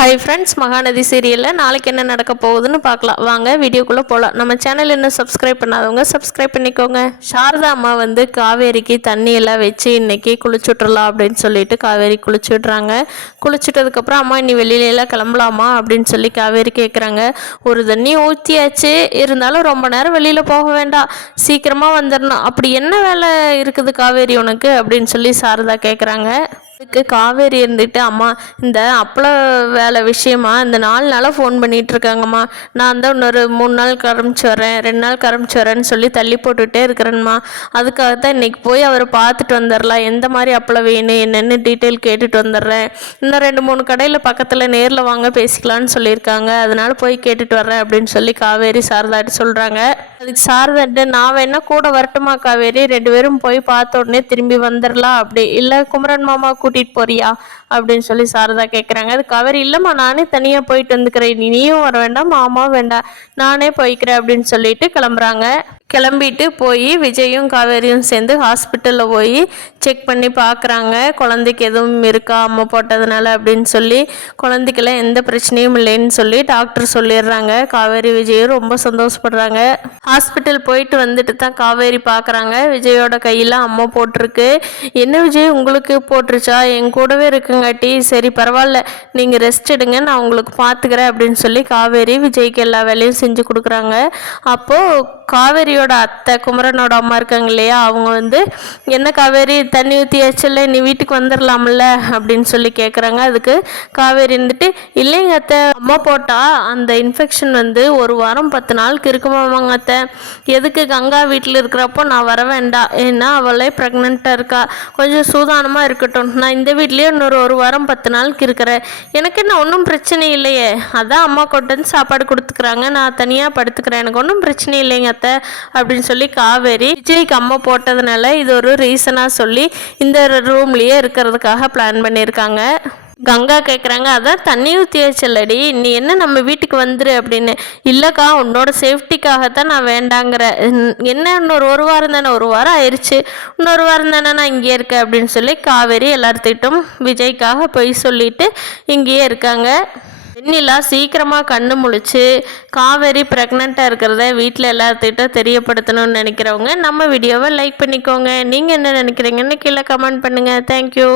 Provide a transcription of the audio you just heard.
Hi friends, Mahanadi சீரியலில் நாளைக்கு என்ன நடக்க போகுதுன்னு பார்க்கலாம். வாங்க வீடியோக்குள்ளே போகலாம். நம்ம சேனல் இன்னும் சப்ஸ்கிரைப் பண்ணாதவங்க சப்ஸ்கிரைப் பண்ணிக்கோங்க. சாரதா அம்மா காவேரிக்கு தண்ணியெல்லாம் வச்சு இன்றைக்கி குளிச்சுட்றலாம் அப்படின்னு சொல்லிட்டு காவேரி குளிச்சுட்றாங்க. குளிச்சுட்டதுக்கப்புறம் அம்மா இனி வெளியிலலாம் கிளம்பலாமா அப்படின்னு சொல்லி காவேரி கேட்குறாங்க. ஒரு தண்ணி ஊற்றியாச்சு, இருந்தாலும் ரொம்ப நேரம் வெளியில் போக வேண்டாம், சீக்கிரமாக வந்துடணும். அப்படி என்ன வேலை இருக்குது காவேரி உனக்கு அப்படின்னு சொல்லி சாரதா கேட்குறாங்க. அதுக்கு காவேரி இருந்துட்டு, அம்மா இந்த அப்பள வேலை விஷயமா இந்த 4 நாளாக ஃபோன் பண்ணிகிட்ருக்காங்கம்மா. நான் தான் இன்னொரு 3 நாள் கரமிச்சு வரேன், 2 நாள் கரமிச்சு வரேன்னு சொல்லி தள்ளி போட்டுகிட்டே இருக்கிறேன்மா. அதுக்காகத்தான் இன்றைக்கி போய் அவரை பார்த்துட்டு வந்துடலாம், எந்த மாதிரி அப்பளம் வேணும் என்னென்னு டீட்டெயில் கேட்டுட்டு வந்துடுறேன். இன்னும் 2-3 கடையில் பக்கத்தில் நேரில் வாங்க பேசிக்கலான்னு சொல்லியிருக்காங்க, அதனால் போய் கேட்டுட்டு வர்றேன் அப்படின்னு சொல்லி காவேரி சாரதாட்டு சொல்கிறாங்க. அதுக்கு சாரதாட்டு, நான் வேணா கூட வரட்டுமா காவேரி, 2 பேரும் போய் பார்த்த உடனே திரும்பி வந்துடலாம், அப்படி இல்லை குமரன் மாமா கூட்டிகிட்டு போறியா அப்படின்னு சொல்லி சாரதா கேட்குறாங்க. அது காவேரி, இல்லைம்மா நானே தனியாக போயிட்டு வந்துக்கிறேன், நீயும் வர வேண்டாம் மாமாவும் வேண்டாம், நானே போய்க்கிறேன் அப்படின்னு சொல்லிட்டு கிளம்புறாங்க. கிளம்பிட்டு போய் விஜயும் காவேரியும் சேர்ந்து ஹாஸ்பிட்டலில் போய் செக் பண்ணி பார்க்குறாங்க, குழந்தைக்கு எதுவும் இருக்கா அம்மா போட்டதுனால அப்படின்னு சொல்லி. குழந்தைக்கெல்லாம் எந்த பிரச்சனையும் இல்லைன்னு சொல்லி டாக்டர் சொல்லிடுறாங்க. காவேரி விஜயும் ரொம்ப சந்தோஷப்படுறாங்க. ஹாஸ்பிட்டல் போயிட்டு வந்துட்டு தான் காவேரி பார்க்குறாங்க, விஜயோட கையில் அம்மா போட்டிருக்கு. என்ன விஜய் உங்களுக்கு போட்டுருச்சா, என் கூடவே இருக்குங்காட்டி சரி பரவாயில்ல, நீங்கள் ரெஸ்ட் எடுங்க, நான் உங்களுக்கு பார்த்துக்கிறேன் அப்படின்னு சொல்லி காவேரி விஜய்க்கு எல்லா வேலையும் செஞ்சு கொடுக்குறாங்க. அப்போது காவேரியோட அத்தை குமரனோட அம்மா இருக்காங்க இல்லையா, அவங்க என்ன காவேரி தண்ணி ஊற்றியாச்சுல்ல, நீ வீட்டுக்கு வந்துடலாம்ல அப்படின்னு சொல்லி கேட்குறாங்க. அதுக்கு காவேரி இருந்துட்டு, இல்லைங்க அத்தை, அம்மா போட்டால் அந்த இன்ஃபெக்ஷன் 1 வாரம் 10 நாளுக்கு இருக்குமாமாங்க அத்தை. எதுக்கு கங்கா வீட்டில் இருக்கிறப்போ நான் வர வேண்டாம், ஏன்னா அவளே ப்ரெக்னெண்ட்டாக இருக்கா, கொஞ்சம் சூதானமாக இருக்கட்டும், நான் இந்த வீட்லேயே இன்னொரு 1 வாரம் 10 நாளுக்கு இருக்கிறேன், எனக்கு என்ன ஒன்றும் பிரச்சனை இல்லையே, அதான் அம்மா கொண்டு வந்து சாப்பாடு கொடுத்துக்கிறாங்க, நான் தனியாக படுத்துக்கிறேன், எனக்கு ஒன்றும் பிரச்சனை இல்லைங்க அப்படின்னு சொல்லி காவேரி விஜய்க்கு அம்மா போட்டதுனால இது ஒரு ரீசனாக சொல்லி இந்த ரூம்லேயே இருக்கிறதுக்காக பிளான் பண்ணியிருக்காங்க. கங்கா கேட்குறாங்க, அதான் தண்ணி ஊற்றியாச்சல்லடி, நீ என்ன நம்ம வீட்டுக்கு வந்துரு அப்படின்னு. இல்லைக்கா, உன்னோட சேஃப்டிக்காகத்தான் நான் வேண்டாங்கிறேன், என்ன இன்னொரு 1 வாரம் தானே, 1 வாரம் ஆயிடுச்சு, இன்னொரு வாரம் தானே நான் இங்கே இருக்கேன் அப்படின்னு சொல்லி காவேரி எல்லார்த்திட்டும் விஜய்க்காக போய் சொல்லிட்டு இங்கேயே இருக்காங்க. வெண்ணிலா சீக்கிரமாக கண்ணு முழிச்சு காவேரி ப்ரெக்னெண்ட்டாக இருக்கிறத வீட்டில் எல்லாத்துக்கிட்ட தெரியப்படுத்தணும்னு நினைக்கிறவங்க நம்ம வீடியோவை லைக் பண்ணிக்கோங்க. நீங்கள் என்ன நினைக்கிறீங்கன்னு கீழே கமெண்ட் பண்ணுங்கள். தேங்க்யூ.